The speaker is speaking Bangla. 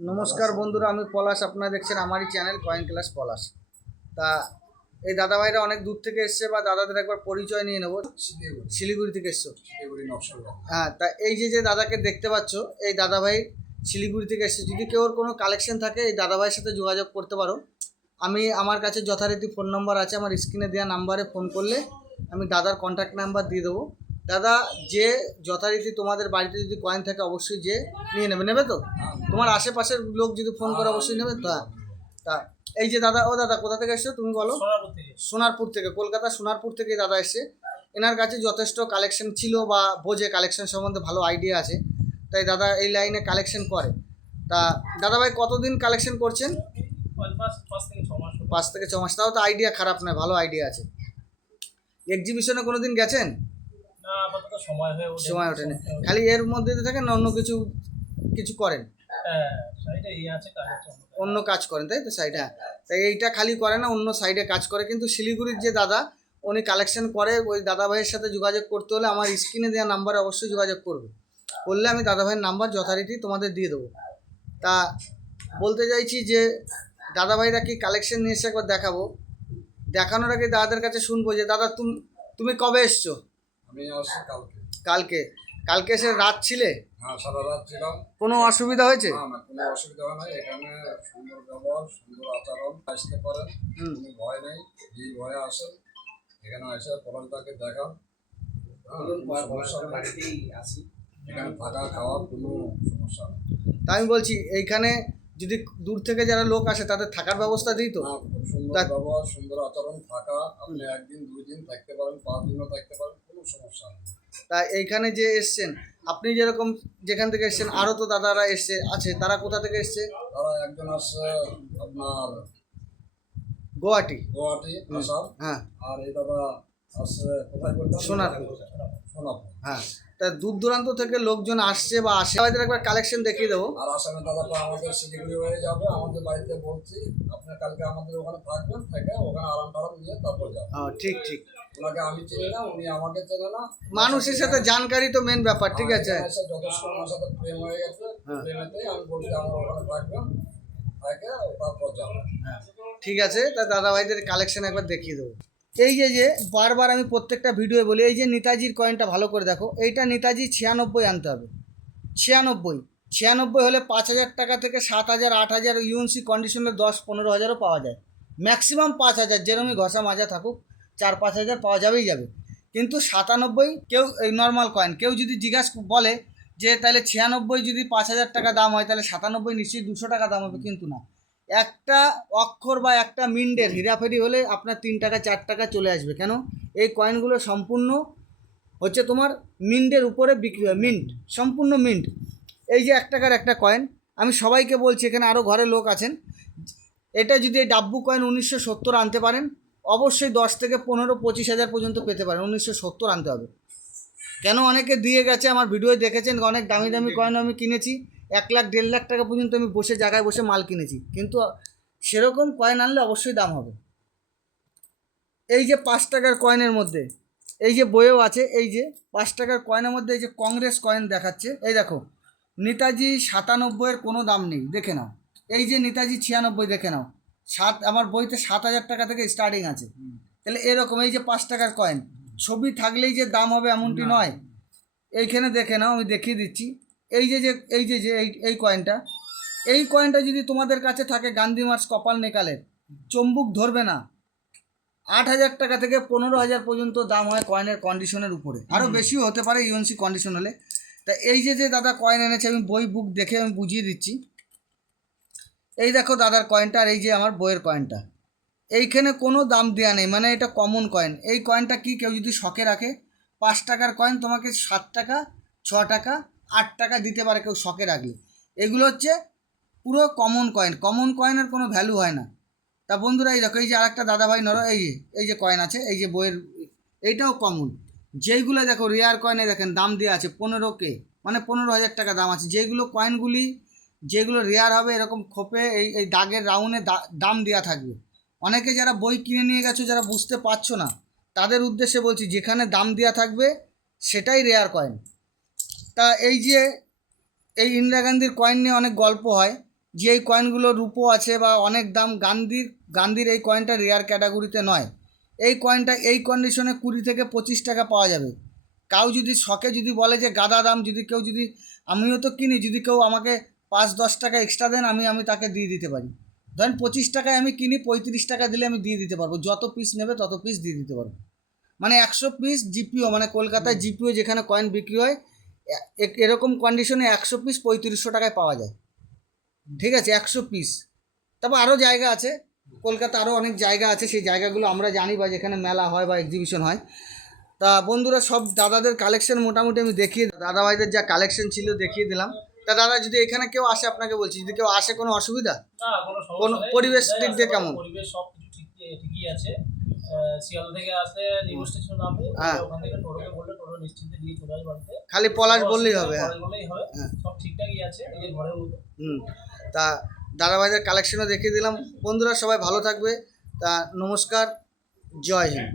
নমস্কার বন্ধুরা, আমি পলাশ। আপনারা দেখছেন আমারই চ্যানেল কয়েন ক্লাস পলাশ। তা এই দাদাভাইরা অনেক দূর থেকে এসছে, বা দাদাদের একবার পরিচয় নিয়ে নেবো। শিলিগুড়ি থেকে এসছো? হ্যাঁ, তা এই যে যে দাদাকে দেখতে পাচ্ছ, এই দাদাভাই শিলিগুড়ি থেকে এসছে। যদি কেউ কোনো কালেকশন থাকে এই দাদাভাইয়ের সাথে যোগাযোগ করতে পারো। আমার কাছে যথারীতি ফোন নাম্বার আছে, আমার স্ক্রিনে দেওয়া নাম্বারে ফোন করলে আমি দাদার কন্ট্যাক্ট নাম্বার দিয়ে দেবো। দাদা যে যথারীতি তোমাদের বাড়িতে যদি কয়েন থাকে অবশ্যই যে নিয়ে নেবে তো? তোমার আশেপাশের লোক যদি ফোন করে অবশ্যই নেবে তো? তা এই যে দাদা, ও দাদা কোথা থেকে এসছো তুমি বলো? সোনারপুর থেকে, কলকাতা সোনারপুর থেকে দাদা এসছে। এনার কাছে যথেষ্ট কালেকশন ছিল, বা বোঝে কালেকশন সম্বন্ধে ভালো আইডিয়া আছে, তাই দাদা এই লাইনে কালেকশন করে। তা দাদা ভাই কতদিন কালেকশন করছেন? 5 থেকে 6 মাস। তাও তো আইডিয়া খারাপ নয়, ভালো আইডিয়া আছে। এক্সিবিশনে কোনোদিন গেছেন? সময় ওঠেনি, খালি এর মধ্যে থাকেন না অন্য কিছু কিছু করেন? অন্য কাজ করেন তাই তো, সাইড। হ্যাঁ, তাই এইটা খালি করে না, অন্য সাইডে কাজ করে। কিন্তু শিলিগুড়ির যে দাদা উনি কালেকশন করে, ওই দাদা ভাইয়ের সাথে যোগাযোগ করতে হলে আমার স্ক্রিনে দেওয়া নাম্বারে অবশ্যই যোগাযোগ করলে আমি দাদা ভাইয়ের নাম্বার যথারীতি তোমাদের দিয়ে দেবো। তা বলতে চাইছি যে দাদা ভাইরা কি কালেকশন নিয়ে এসে একবার দেখাবো। দেখানোর আগে দাদাদের কাছে শুনবো যে দাদা তুমি কবে এসছো? আমি আসছি কালকে। কালকে এসে রাত ছিলে? হ্যাঁ, সারা রাত ছিলাম। কোনো অসুবিধা হয়েছে? না, কোনো অসুবিধা হয় নাই। এখানে সুন্দর ব্যবহার, সুন্দর আচরণ। আসতে পারেন, কোনো ভয় নেই। যে ভয়ে আসেন এখানে এসে পলাশদাকে দেখান। এখানে থাকা খাওয়ার কোনো সমস্যা নেই। তা আমি বলছি এইখানে যদি দূর থেকে যারা লোক আসে তাদের থাকার ব্যবস্থা দিই তো? খুব সুন্দর ব্যবহার, সুন্দর আচরণ। থাকা আপনি 1 দিন 2 দিন থাকতে পারেন, 5 দিনও থাকতে পারেন, কোনো সমস্যা নেই। তা এইখানে যে এসছেন আপনি, যেরকম যেখান থেকে এসছেন আরও তো দাদারা আছে, তারা কোথা থেকে এসছে? তারা একজন আসছে আপনার গুয়াহাটি, আসাম। হ্যাঁ। আর এই দাদা আসছে কোথায় বললাম? সোনারপুর। সোনারপুর, হ্যাঁ। তা দূর দূরান্ত থেকে লোকজন আসছে বা আসে, আমাদের একবার কালেকশন দেখিয়ে দেবো। আর আসামের দাদাটা আমাদের শিলিগুড়ি হয়ে যাবে। আমাদের বাড়িতে বলছি আপনি কালকে আমাদের ওখানে থাকবেন, থেকে ওখানে আরাম টারাম নিয়ে তারপর যাবেন। ঠিক ঠিক। ওনাকে আমি চিনি না, উনি আমাকে চেনে না। মানুষের সাথে জানকারি তো মেন ব্যাপার, ঠিক আছে। যথেষ্ট আমার সাথে প্রেম হয়ে গেছে। প্রেমেতেই আমি বলছি আমার ওখানে থাকবেন, থাকে তারপর যাবেন। হ্যাঁ, ঠিক আছে। তা দাদা ভাইদের কালেকশন একবার দেখিয়ে দেবো। এই যে বারবার আমি প্রত্যেকটা ভিডিও বলি, এই যে নেতাজির কয়েনটা ভালো করে দেখো। এইটা নেতাজি 96 আনতে হবে। 96 হলে 5,000 টাকা থেকে 7,000 8,000 ইউএনসি কন্ডিশনে 10-15 হাজারও পাওয়া যায়। ম্যাক্সিমাম 5,000, যেরকমই ঘষা মাজা থাকুক 4-5 হাজার পাওয়া যাবে। কিন্তু 97 কেউ এই নর্মাল কয়েন, কেউ যদি জিজ্ঞাসা বলে যে তাহলে 96 যদি 5,000 টাকা দাম হয় তাহলে 97 নিশ্চয়ই 200 টাকা দাম হবে, কিন্তু না। একটা অক্ষর বা একটা মিন্টের হেরাফেরি হলে আপনার 3 টাকা 4 টাকা চলে আসবে। কেন? এই কয়েনগুলো সম্পূর্ণ হচ্ছে তোমার মিন্টের উপরে বিক্রি হয়, মিন্ট, সম্পূর্ণ মিন্ট। এই যে 1 টাকার একটা কয়েন, আমি সবাইকে বলছি, এখানে আরও ঘরে লোক আছেন, এটা যদি এই ডাব্বু কয়েন 1970 আনতে পারেন অবশ্যই 10 থেকে 15-25 হাজার পর্যন্ত পেতে পারেন। 1970 আনতে হবে। কেন? অনেকে দিয়ে গেছে, আমার ভিডিও দেখেছেন, অনেক দামি দামি কয়েন আমি কিনেছি, 1 লাখ 1.5 লাখ টাকা পর্যন্ত আমি বসে জায়গায় বসে মাল কিনেছি, কিন্তু সেরকম কয়েন আনলে অবশ্যই দাম হবে। এই যে 5 টাকার কয়েনের মধ্যে, এই যে বইয়েও আছে, এই যে 5 টাকার কয়েনের মধ্যে এই যে কংগ্রেস কয়েন দেখাচ্ছে, এই দেখো নেতাজি 97-এর কোনো দাম নেই, দেখে নাও। এই যে নেতাজি 96 দেখে নাও, আমার বইতে 7,000 টাকা থেকে স্টার্টিং আছে। তাহলে এরকম এই যে 5 টাকার কয়েন, ছবি থাকলেই যে দাম হবে এমনটি নয়। এইখানে দেখে নাও, আমি দেখিয়ে দিচ্ছি। এই কয়েনটা, এই কয়েনটা যদি তোমাদের কাছে থাকে গান্ধী মার্চ কপাল নেকালের, চম্বুক ধরবে না। 8,000 টাকা থেকে 15,000 পর্যন্ত দাম হয় কয়েনের কন্ডিশনের উপরে, আরও বেশিও হতে পারে ইউএনসি কন্ডিশন হলে। তা এই যে দাদা কয়েন এনেছে, আমি বই বুক দেখে আমি বুঝিয়ে দিচ্ছি। এই দেখো দাদার কয়েনটা, আর এই যে আমার বইয়ের কয়েনটা, এইখানে কোনো দাম দেওয়া নেই, মানে এটা কমন কয়েন। এই কয়েনটা কি কেউ যদি শখে রাখে, 5 টাকার কয়েন তোমাকে 7 টাকা 6 টাকা 8 টাকা দিতে পারে কেউ শখে রাখলে। এগুলো হচ্ছে পুরো কমন কয়েন। কমন কয়েনের কোনো ভ্যালু হয় না। তা বন্ধুরা এই দেখো, এই যে আরেকটা দাদাভাই নরো, এই যে কয়েন আছে, এই যে বইয়ের, এইটাও কমন। যেইগুলো দেখো রেয়ার কয়েনে দেখেন দাম দেওয়া আছে 15K, মানে 15,000 টাকা দাম আছে। যেগুলো কয়েনগুলি যেগুলো রেয়ার হবে এরকম খোপে এই দাগের রাউন্ডে দাম দেওয়া থাকবে। অনেকে যারা বই কিনে নিয়ে গেছো, যারা বুঝতে পারছো না, তাদের উদ্দেশ্যে বলছি, যেখানে দাম দেওয়া থাকবে সেটাই রেয়ার কয়েন। তা এই ইন্দিরা গান্ধীর কয়েন নিয়ে অনেক গল্প হয় যে এই কয়েনগুলো রূপো আছে বা অনেক দাম। গান্ধীর এই কয়েনটা রেয়ার ক্যাটাগরিতে নয়। এই কয়েনটা এই কন্ডিশনে 20 থেকে 25 টাকা পাওয়া যাবে। কাউ যদি শখে যদি বলে যে গাদা দাম, যদি কেউ যদি, আমিও তো কিনি, যদি কেউ আমাকে 5-10 টাকা এক্সট্রা দেন আমি তাকে দিয়ে দিতে পারি। ধরেন 25 টাকায় আমি কিনি, 35 টাকা দিলে আমি দিয়ে দিতে পারবো। যত পিস নেবে তত পিস দিয়ে দিতে পারবো। মানে 100 পিস জিপিও, মানে কলকাতায় জিপিও যেখানে কয়েন বিক্রি হয়, এরকম কন্ডিশনে 100 পিস 3500 টাকায় পাওয়া যায়। ঠিক আছে, 100 পিস। তারপর আরও জায়গা আছে, কলকাতা আরও অনেক জায়গা আছে, সেই জায়গাগুলো আমরা জানি বা যেখানে মেলা হয় বা এক্সিবিশন হয়। তা বন্ধুরা, সব দাদাদের কালেকশন মোটামুটি আমি দাদা ভাইদের যা কালেকশন ছিল দেখিয়ে দিলাম। তা দাদা, যদি এখানে কেউ আসে, আপনাকে বলছি, যদি কেউ আসে, কোনো অসুবিধা? না, কোনো সমস্যা কোন নেই। পরিবেশ নির্দ্বিধায় দিক আসতে দিয়ে পারো, কেমন? পরিবেশ সবকিছু ঠিকই আছে। শিয়ালদা থেকে আসলে নিউ স্টেশন নামবে, হ্যাঁ। ওখান থেকে টোটোকে বললে টোটো নিশ্চিন্তে দিয়ে চলে আসবে বাড়িতে। খালি পলাশ কোনো বললেই অসুবিধা হবে। নেই, হ্যাঁ, পরে বললেই হবে। হ্যাঁ। সব ঠিকঠাকই আছে, নিজের ঘরের মতো। তা দাদা ভাইদের কালেকশনও দেখিয়ে দিলাম। বন্ধুরা সবাই ভালো থাকবে। তা নমস্কার, জয় হিন্দ।